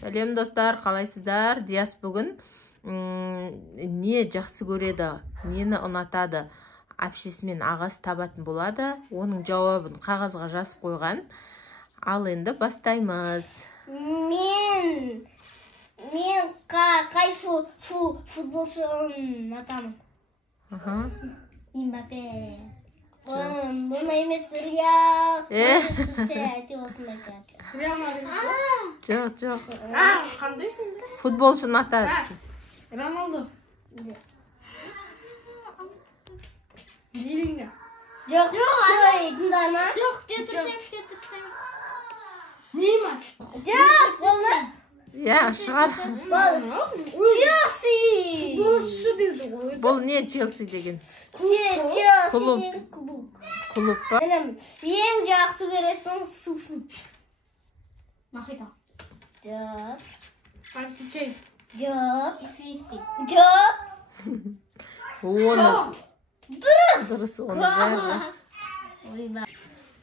Сәлем достар, қалайсыздар? Диас бүгін не жақсы көреді, нені ұнатады, әпшесімен ағасы табатын болады. Оның жауабын қағазға жазып қойған. Ал енді бастаймыз. Мен қай футболшыны ұнатамын? Мбаппе. Бұны емес, Реал. Реал Мадрид. Жоқ. Қандай сонда? Футболшыны ұнатады. Роналду. Делинга. Жоқ, тыңдама. Жоқ, тұрсаң. Неймар. Жоқ, болды. Шығар. Челси. Футболшы дейді ғой. Бұл не Челси деген? Челсиден клуб. Клуб па? Ең жақсы көретін сусын. Мохито. Жоқ. Пепси чай. Жоқ. Фисти. Жоқ. Оны. Дұрыс. Оны бәрі.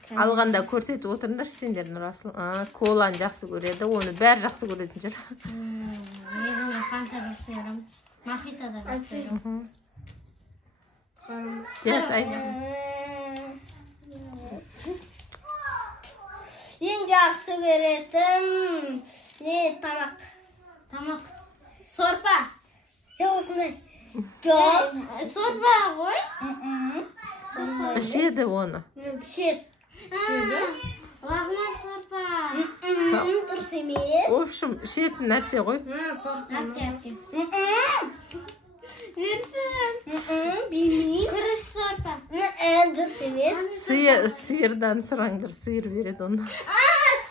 Алғанда көрсетіп отырыңдар сендер Нұрасыл. Коланы жақсы көреді, оны бәрі жақсы көретін жер. Мен фанта жақсы көрем. Мохито да жақсы көрем. Диас айт. Ең жақсы көретін не тамақ? Тамақ. Сорпа. Осындай. Жоқ. Сорпа ғой? Ішеді оны. Ішеді. Лағман сорпа. Дұрыс емес. В общем, ішетін нәрсе ғой. Сорпа. Версін. Білмеймін. Күріш сорпа. Дұрыс емес. Сиырдан сұраңдар, сиыр береді оны.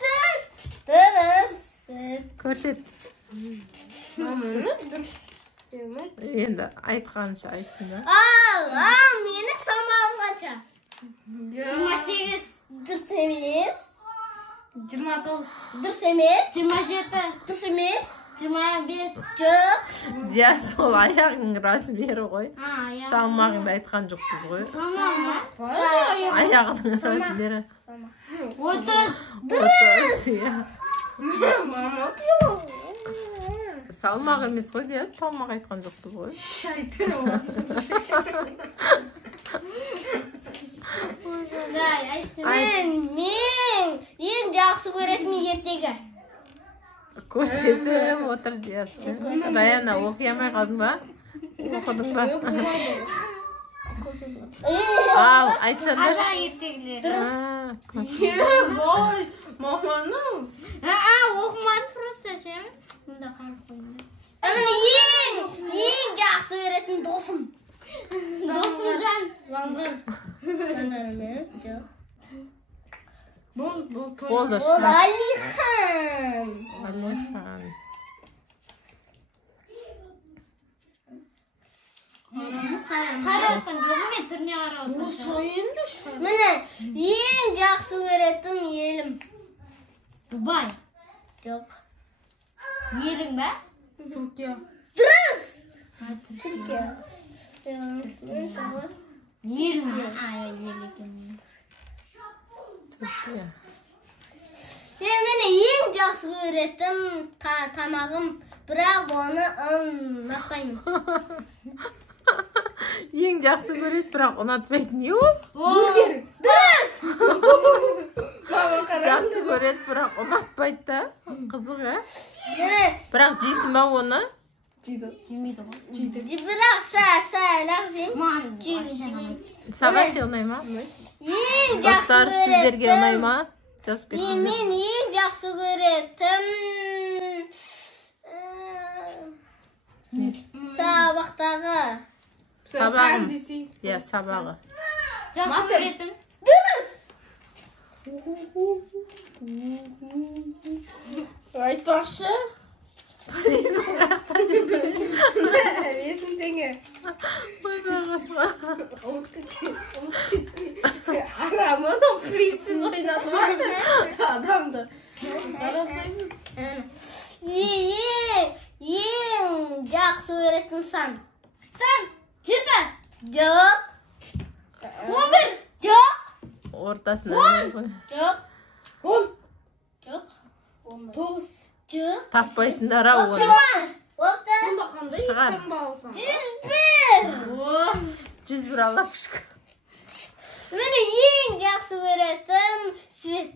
Сүт. Дұрыс. Көрсет. Дұрыс. Енді айтқанша айтсын да. Мені салмағым қанша? 28. Дұрыс емес. 29. Дұрыс емес. 27. Дұрыс емес. 25. Жоқ. Диас ол аяғының размері ғой. Салмағыңды айтқан жоқпыз ғой. Аяғының размері. 30. Дұрыс. Салмақ емес қой, Диас, салмақ айтқан жоқпыз ғой. Мен ең жақсы көретін ертегі. Көрсетіп отыр Диас. Раяна, оқи алмай қалдың ба? Оқыдың ба? Ал, айтсам да? Қазақ ертегілері. Маманың? Оқымадым просто ше. Ең жақсы көретін досым. Досым жан. Жандар емес, жоқ. Болды, Ол Алихан. Алихан. Қарап отқан жоғым мен түріне қарап отқан. Осы енді ше. Міне, ең жақсы көретін елім. Дубай. Жоқ. Елің ба? Түркия. Дұрыс! Түркия. Елің ба? Елің. Түркия. Мені ең жақсы көретін тамағым, бірақ оны ұнатпаймын. Ең жақсы көреді, бірақ ұнатпайтын не ол? Бургер. Дұрыс! Жақсы көреді, бірақ ұнатпайды да. Қызық, Бірақ жейсің ба оны? Жемейді ғой. Бірақ сәлақ жеймін. Саған ше ұнай ма? Ең жақсы Достар, сіздерге ұнай ма? Мен ең жақсы көретін сабақтағы. Сабағым. Сабағы. Жақсы көретін. Дұрыс! Айтпақшы. Паризм қаяқта десің. Бесін теңе. Ойбағасыға. Арамын призсіз ойнады ма? Адамды. Қарасайым. Ең жақсы көретін сан. Сан. 7. Жоқ. 11. Жоқ. Ортасында. Жоқ. 10. Жоқ. 9. Жоқ. Таппайсыңдар ау оны. Болты. Сонда қандай Шығар. еттің балысың? 101. 101 алла күшкі. Мені ең жақсы көретін свет.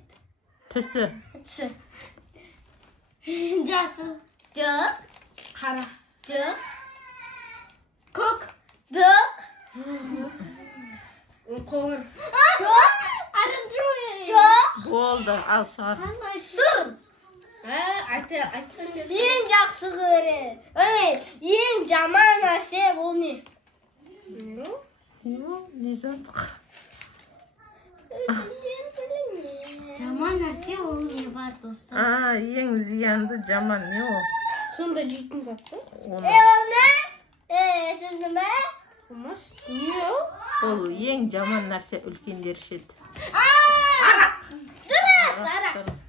Түсі. Түсі. Жасыл. Жоқ. Қара. Жоқ. Көк. Жоқ. Қоңыр. Жоқ. Оранжевый. Жоқ. Болды, ал шығар. Сұр. Айттың бер. Ең жақсы көреді. Ең жаман нәрсе бұл не? Не жаттық? Жаман нәрсе ол не бар достар? Ең зиянды жаман не ол? Сонда жейтін затты? Оны. Ол не? Түсінді ме? Болмас. Не ол? Ол ең жаман нәрсе үлкендер ішеді. Дұрыс, арақ. Дұрыс.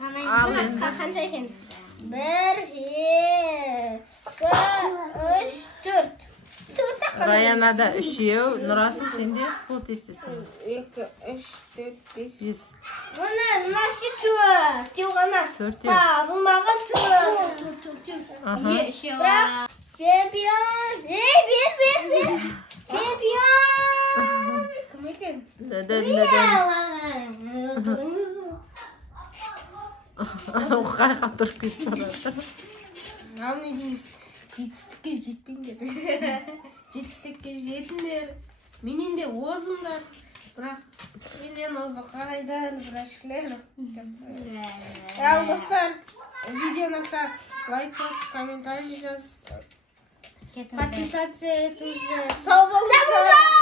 Ал енді. қанша екен? 1, 2, 3, 4. Раянада 3, Нұрасыл сенде қол тестесің. 2, 3, 4, 5. 5. Мына ше 4. Ғана. 4. Бұл маған 4. Бірақ чемпион. Бер. Чемпион. Кім екен? Нәдән. Қайқа тұрып кетті. Ал не дейміз? Жетістікке жетпеңдер. Жетістікке жетіңдер. Менен де озыңдар. Бірақ менен озы қарайдар, бірашкілер. Ал достар, видео ұнаса лайк басып, комментарий жазып, подписаться етіңіздер. Сау болыңыздар.